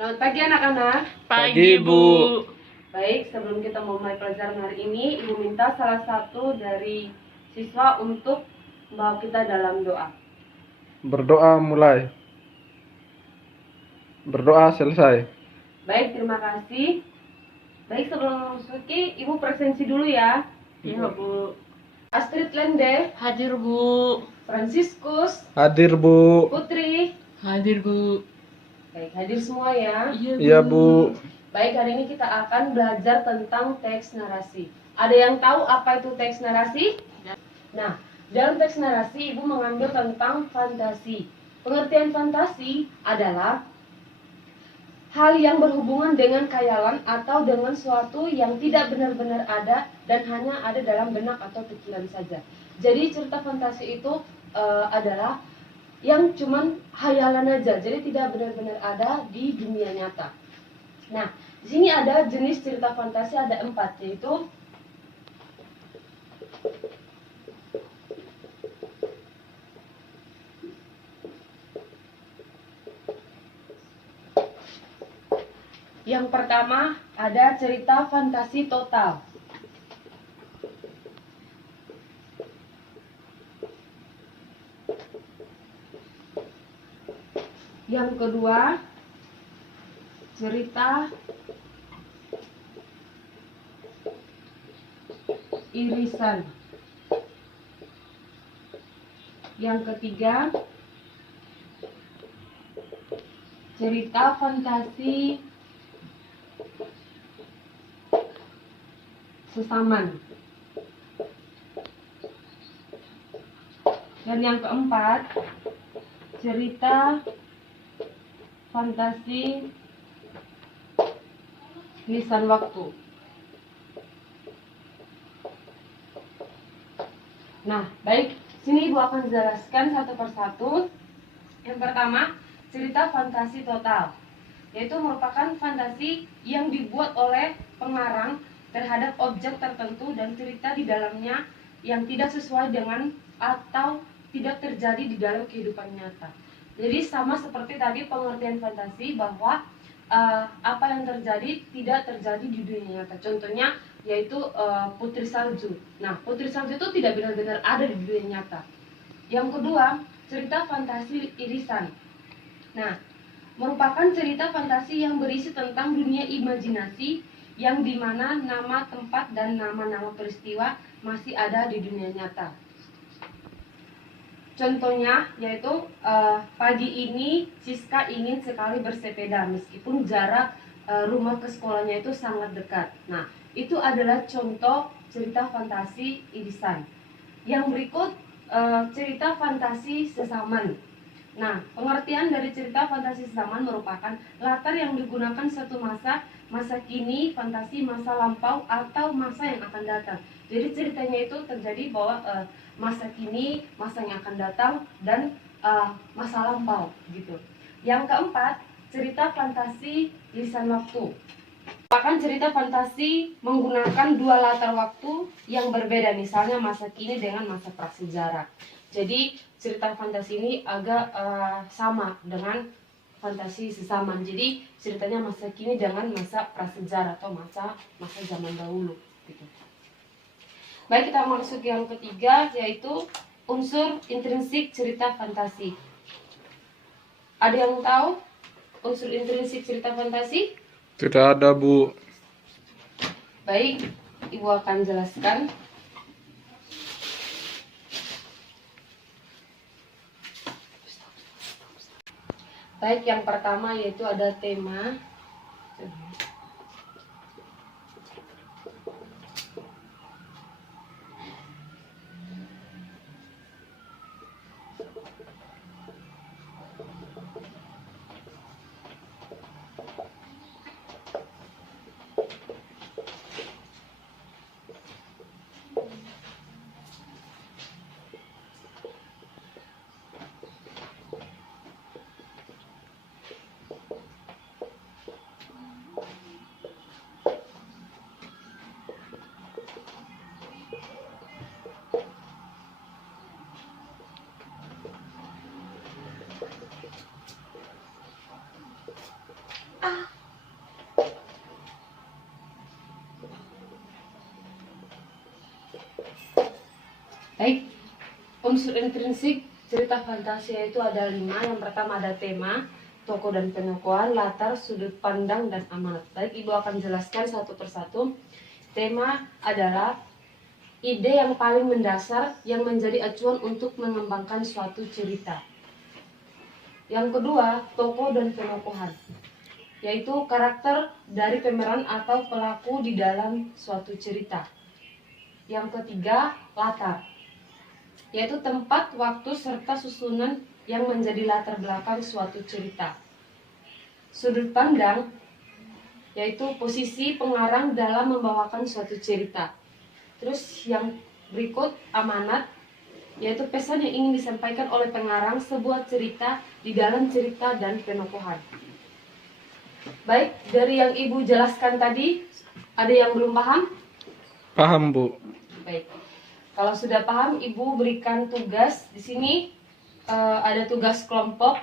Selamat pagi anak-anak. Pagi, Bu. Baik, sebelum kita memulai pelajaran hari ini, Ibu minta salah satu dari siswa untuk membawa kita dalam doa. Berdoa mulai. Berdoa selesai. Baik, terima kasih. Baik, sebelum memasuki, Ibu presensi dulu ya. Iya, Bu. Astrid Lende, Hadir, Bu. Franciscus, hadir, Bu. Putri. Hadir, Bu. Baik, hadir semua ya. Iya, Bu. Baik, hari ini kita akan belajar tentang teks narasi. Ada yang tahu apa itu teks narasi? Nah, dalam teks narasi Ibu mengambil tentang fantasi. Pengertian fantasi adalah hal yang berhubungan dengan khayalan atau dengan suatu yang tidak benar-benar ada dan hanya ada dalam benak atau pikiran saja. Jadi cerita fantasi itu adalah yang cuman khayalan aja, jadi tidak benar-benar ada di dunia nyata. Nah, di sini ada jenis cerita fantasi, ada 4, yaitu yang pertama ada cerita fantasi total. Yang kedua, cerita irisan. Yang ketiga, cerita fantasi sesaman. Dan yang keempat, cerita fantasi lisan waktu. Nah, baik, sini Ibu akan jelaskan satu persatu. Yang pertama, cerita fantasi total, yaitu merupakan fantasi yang dibuat oleh pengarang terhadap objek tertentu dan cerita di dalamnya yang tidak sesuai dengan atau tidak terjadi di dalam kehidupan nyata. Jadi sama seperti tadi pengertian fantasi bahwa apa yang terjadi tidak terjadi di dunia nyata. Contohnya yaitu putri salju. Nah, putri salju itu tidak benar-benar ada di dunia nyata. Yang kedua, cerita fantasi irisan. Nah, merupakan cerita fantasi yang berisi tentang dunia imajinasi yang dimana nama tempat dan nama-nama peristiwa masih ada di dunia nyata. Contohnya yaitu pagi ini Siska ingin sekali bersepeda meskipun jarak rumah ke sekolahnya itu sangat dekat. Nah, itu adalah contoh cerita fantasi irisan. Yang berikut cerita fantasi sesaman. Nah, pengertian dari cerita fantasi sesaman merupakan latar yang digunakan suatu masa kini, fantasi masa lampau atau masa yang akan datang. Jadi ceritanya itu terjadi bahwa masa kini, masa yang akan datang, dan masa lampau gitu. Yang keempat, cerita fantasi lisan waktu. Merupakan cerita fantasi menggunakan dua latar waktu yang berbeda, misalnya masa kini dengan masa prasejarah. Jadi cerita fantasi ini agak sama dengan fantasi sesaman. Jadi ceritanya masa kini dengan masa prasejarah atau masa zaman dahulu gitu. Baik, kita masuk yang ketiga, yaitu unsur intrinsik cerita fantasi. Ada yang tahu unsur intrinsik cerita fantasi? Tidak ada, Bu. Baik, Ibu akan jelaskan. Baik, yang pertama yaitu ada tema. Unsur intrinsik cerita fantasi itu ada 5. Yang pertama ada tema, tokoh dan penokohan, latar, sudut pandang, dan amanat. Baik, Ibu akan jelaskan satu persatu. Tema adalah ide yang paling mendasar yang menjadi acuan untuk mengembangkan suatu cerita. Yang kedua, tokoh dan penokohan, yaitu karakter dari pemeran atau pelaku di dalam suatu cerita. Yang ketiga, latar, yaitu tempat, waktu, serta susunan yang menjadi latar belakang suatu cerita. Sudut pandang, yaitu posisi pengarang dalam membawakan suatu cerita. Terus yang berikut, amanat, yaitu pesan yang ingin disampaikan oleh pengarang sebuah cerita di dalam cerita dan penokohan. Baik, dari yang Ibu jelaskan tadi, ada yang belum paham? Paham, Bu. Baik. Kalau sudah paham, Ibu berikan tugas. Di sini ada tugas kelompok.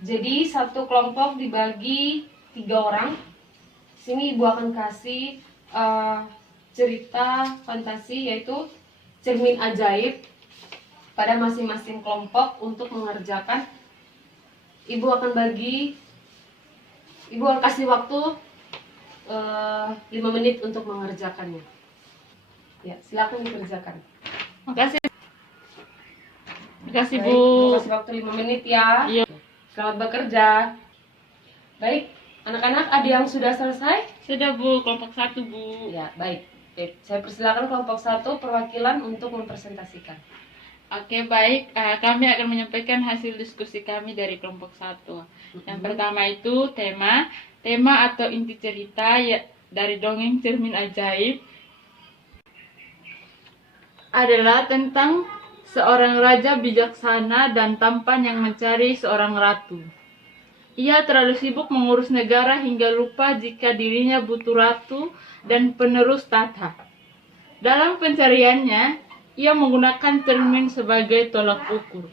Jadi satu kelompok dibagi 3 orang. Di sini Ibu akan kasih cerita fantasi, yaitu cermin ajaib, pada masing-masing kelompok untuk mengerjakan. Ibu akan kasih waktu 5 menit untuk mengerjakannya. Ya, silakan dikerjakan. Makasih. Makasih, Baik, Bu. Ibu kasih waktu 5 menit ya. Iya. Selamat bekerja. Baik, anak-anak ada yang sudah selesai? Sudah, Bu. Kelompok 1, Bu. Ya, baik. Baik, saya persilakan kelompok 1 perwakilan untuk mempresentasikan. Oke, baik. Kami akan menyampaikan hasil diskusi kami dari kelompok 1. Yang pertama itu tema atau inti cerita ya, dari dongeng Cermin Ajaib adalah tentang seorang raja bijaksana dan tampan yang mencari seorang ratu. Ia terlalu sibuk mengurus negara hingga lupa jika dirinya butuh ratu dan penerus tahta. Dalam pencariannya, ia menggunakan cermin sebagai tolak ukur.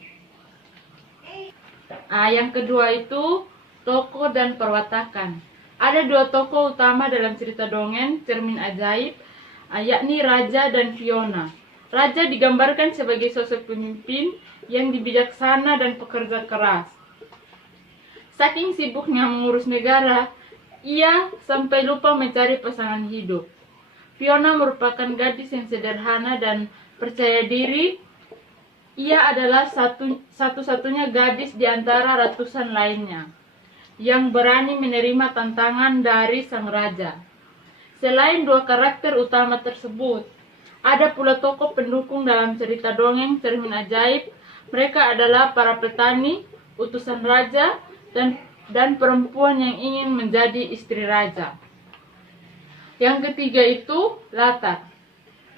Yang kedua itu tokoh dan perwatakan. Ada 2 tokoh utama dalam cerita dongeng Cermin Ajaib, yakni Raja dan Fiona. Raja digambarkan sebagai sosok pemimpin yang bijaksana dan pekerja keras. Saking sibuknya mengurus negara, ia sampai lupa mencari pasangan hidup. Fiona merupakan gadis yang sederhana dan percaya diri. Ia adalah satu-satunya gadis di antara ratusan lainnya yang berani menerima tantangan dari sang raja. Selain 2 karakter utama tersebut, ada pula tokoh pendukung dalam cerita dongeng Cermin Ajaib. Mereka adalah para petani, utusan raja, dan perempuan yang ingin menjadi istri raja. Yang ketiga itu latar.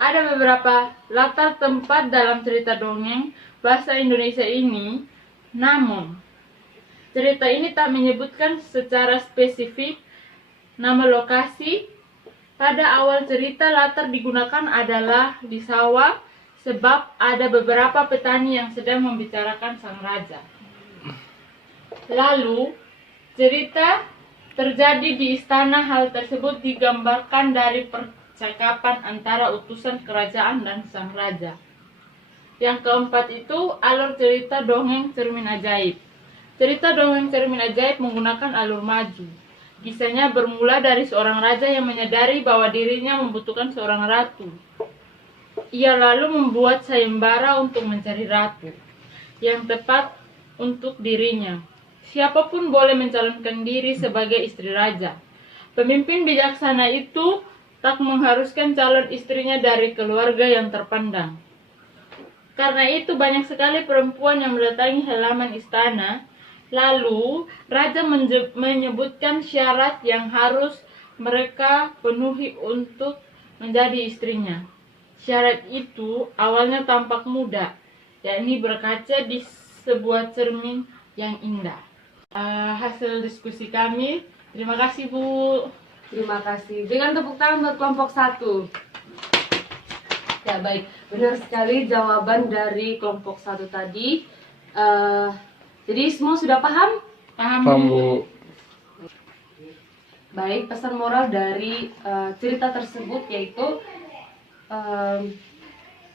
Ada beberapa latar tempat dalam cerita dongeng bahasa Indonesia ini, namun cerita ini tak menyebutkan secara spesifik nama lokasi. Pada awal cerita, latar digunakan adalah di sawah sebab ada beberapa petani yang sedang membicarakan sang raja. Lalu, cerita terjadi di istana. Hal tersebut digambarkan dari percakapan antara utusan kerajaan dan sang raja. Yang keempat itu alur cerita dongeng Cermin Ajaib. Cerita dongeng Cermin Ajaib menggunakan alur maju. Kisahnya bermula dari seorang raja yang menyadari bahwa dirinya membutuhkan seorang ratu. Ia lalu membuat sayembara untuk mencari ratu yang tepat untuk dirinya. Siapapun boleh mencalonkan diri sebagai istri raja. Pemimpin bijaksana itu tak mengharuskan calon istrinya dari keluarga yang terpandang. Karena itu banyak sekali perempuan yang mendatangi halaman istana. Lalu raja menyebutkan syarat yang harus mereka penuhi untuk menjadi istrinya. Syarat itu awalnya tampak mudah, yakni berkaca di sebuah cermin yang indah. Hasil diskusi kami. Terima kasih, Bu. Terima kasih. Dengan tepuk tangan buat kelompok 1. Ya, baik. Benar sekali jawaban dari kelompok 1 tadi. Jadi semua sudah paham? Paham, Paham, Bu. Bu. Baik, pesan moral dari cerita tersebut yaitu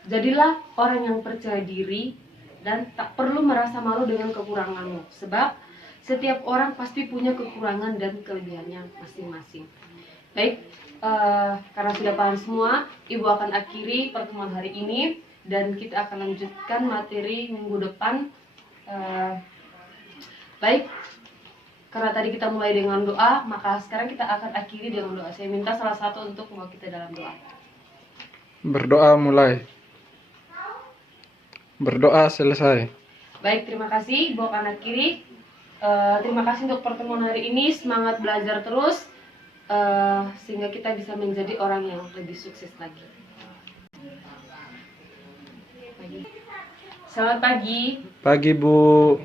jadilah orang yang percaya diri dan tak perlu merasa malu dengan kekuranganmu, sebab setiap orang pasti punya kekurangan dan kelebihannya masing-masing. Baik, karena sudah paham semua, Ibu akan akhiri pertemuan hari ini dan kita akan lanjutkan materi minggu depan. Baik, karena tadi kita mulai dengan doa, maka sekarang kita akan akhiri dengan doa. Saya minta salah satu untuk membawa kita dalam doa. Berdoa mulai. Berdoa selesai. Baik, terima kasih. Ibu akan akhiri. Terima kasih untuk pertemuan hari ini. Semangat belajar terus, sehingga kita bisa menjadi orang yang lebih sukses lagi. Selamat pagi. Pagi, Bu.